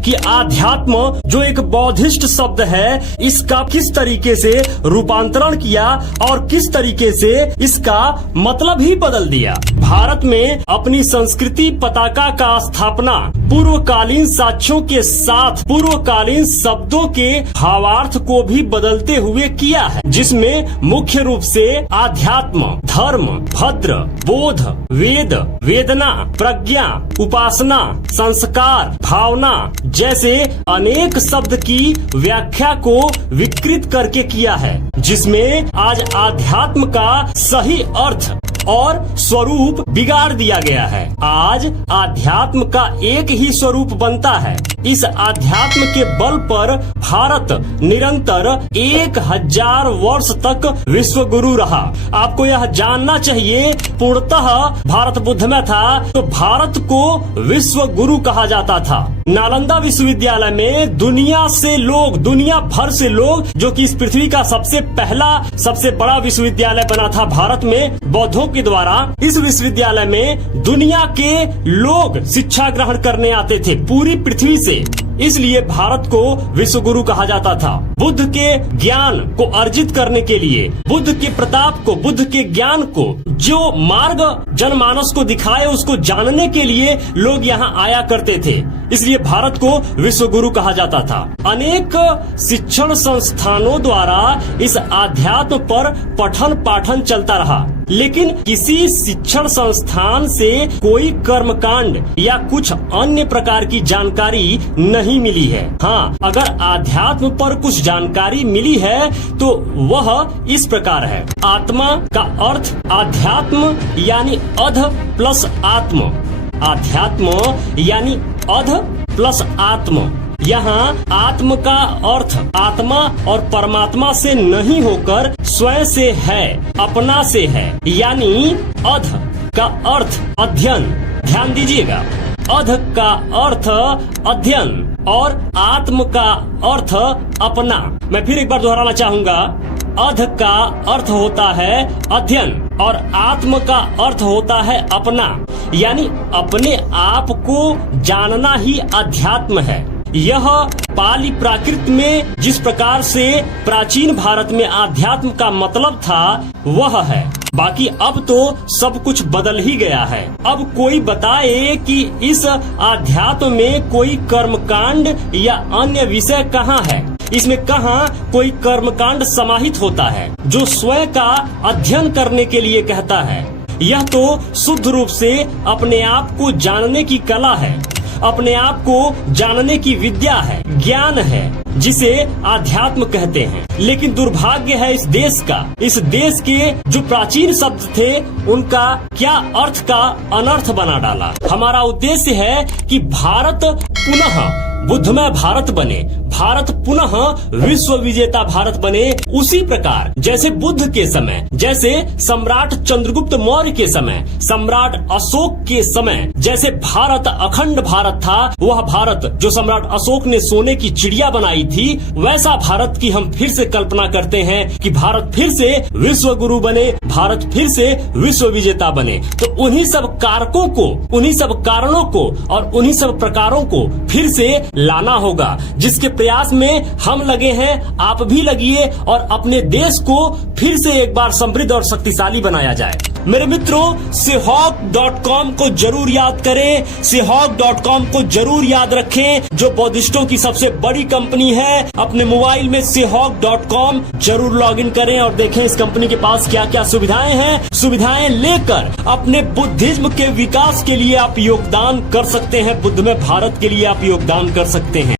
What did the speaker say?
कि आध्यात्म जो एक बौद्धिस्ट शब्द है, इसका किस तरीके से रूपांतरण किया और किस तरीके से इसका मतलब ही बदल दिया। भारत में अपनी संस्कृति पताका का स्थापना पूर्वकालीन साक्ष्यों के साथ पूर्वकालीन शब्दों के भावार्थ को भी बदलते हुए किया है, जिसमें मुख्य रूप से आध्यात्म, धर्म, भद्र, बोध, वेद, वेदना, प्रज्ञा, उपासना, संस्कार, भावना जैसे अनेक शब्द की व्याख्या को विकृत करके किया है, जिसमें आज आध्यात्म का सही अर्थ और स्वरूप बिगाड़ दिया गया है। आज आध्यात्म का एक ही स्वरूप बनता है। इस आध्यात्म के बल पर भारत निरंतर 1000 वर्ष तक विश्व गुरु रहा। आपको यह जानना चाहिए, पूर्णतः भारत बुद्ध में था तो भारत को विश्व गुरु कहा जाता था। नालंदा विश्वविद्यालय में दुनिया भर से लोग, जो कि इस पृथ्वी का सबसे बड़ा विश्वविद्यालय बना था भारत में बौद्धों के द्वारा, इस विश्वविद्यालय में दुनिया के लोग शिक्षा ग्रहण करने आते थे पूरी पृथ्वी से। इसलिए भारत को विश्व गुरु कहा जाता था। बुद्ध के ज्ञान को अर्जित करने के लिए, बुद्ध के प्रताप को, बुद्ध के ज्ञान को, जो मार्ग जनमानस को दिखाए, उसको जानने के लिए लोग यहाँ आया करते थे। इसलिए भारत को विश्व गुरु कहा जाता था। अनेक शिक्षण संस्थानों द्वारा इस आध्यात्म पर पठन पाठन चलता रहा, लेकिन किसी शिक्षण संस्थान से कोई कर्मकांड या कुछ अन्य प्रकार की जानकारी नहीं मिली है। हाँ, अगर आध्यात्म पर कुछ जानकारी मिली है तो वह इस प्रकार है। आत्मा का अर्थ आध्यात्म यानी अध प्लस आत्म, आध्यात्म यानी अध प्लस आत्म। यहाँ आत्म का अर्थ आत्मा और परमात्मा से नहीं होकर स्वयं से है, अपना से है, यानी अध का अर्थ अध्ययन। ध्यान दीजिएगा, अध का अर्थ अध्ययन और आत्म का अर्थ अपना। मैं फिर एक बार दोहराना चाहूंगा, अध का अर्थ होता है अध्ययन और आत्म का अर्थ होता है अपना, यानी अपने आप को जानना ही अध्यात्म है। यह पाली प्राकृत में जिस प्रकार से प्राचीन भारत में आध्यात्म का मतलब था वह है। बाकी अब तो सब कुछ बदल ही गया है। अब कोई बताए कि इस आध्यात्म में कोई कर्मकांड या अन्य विषय कहाँ है, इसमें कहाँ कोई कर्मकांड समाहित होता है जो स्वयं का अध्ययन करने के लिए कहता है। यह तो शुद्ध रूप से अपने आप को जानने की कला है, अपने आप को जानने की विद्या है, ज्ञान है, जिसे आध्यात्म कहते हैं। लेकिन दुर्भाग्य है इस देश का, इस देश के जो प्राचीन शब्द थे उनका क्या अर्थ का अनर्थ बना डाला। हमारा उद्देश्य है कि भारत पुनः बुद्धमय भारत बने, भारत पुनः विश्व विजेता भारत बने। उसी प्रकार जैसे बुद्ध के समय, जैसे सम्राट चंद्रगुप्त मौर्य के समय, सम्राट अशोक के समय जैसे भारत अखंड भारत था, वह भारत जो सम्राट अशोक ने सोने की चिड़िया बनाई थी, वैसा भारत की हम फिर से कल्पना करते हैं कि भारत फिर से विश्व गुरु बने, भारत फिर से विश्व विजेता बने। तो उन्हीं सब कारकों को, उन्हीं सब कारणों को और उन्हीं सब प्रकारों को फिर से लाना होगा, जिसके प्रयास में हम लगे हैं। आप भी लगिए और अपने देश को फिर से एक बार समृद्ध और शक्तिशाली बनाया जाए। मेरे मित्रों, सेहॉक.com को जरूर याद करें, सेहॉक.com को जरूर याद रखें, जो बौद्धिस्टों की सबसे बड़ी कंपनी है। अपने मोबाइल में सेहॉक.com जरूर लॉगिन करें और देखें इस कंपनी के पास क्या क्या सुविधाएं हैं। सुविधाएं लेकर अपने बुद्धिज्म के विकास के लिए आप योगदान कर सकते हैं, बुद्ध में भारत के लिए आप योगदान कर सकते हैं।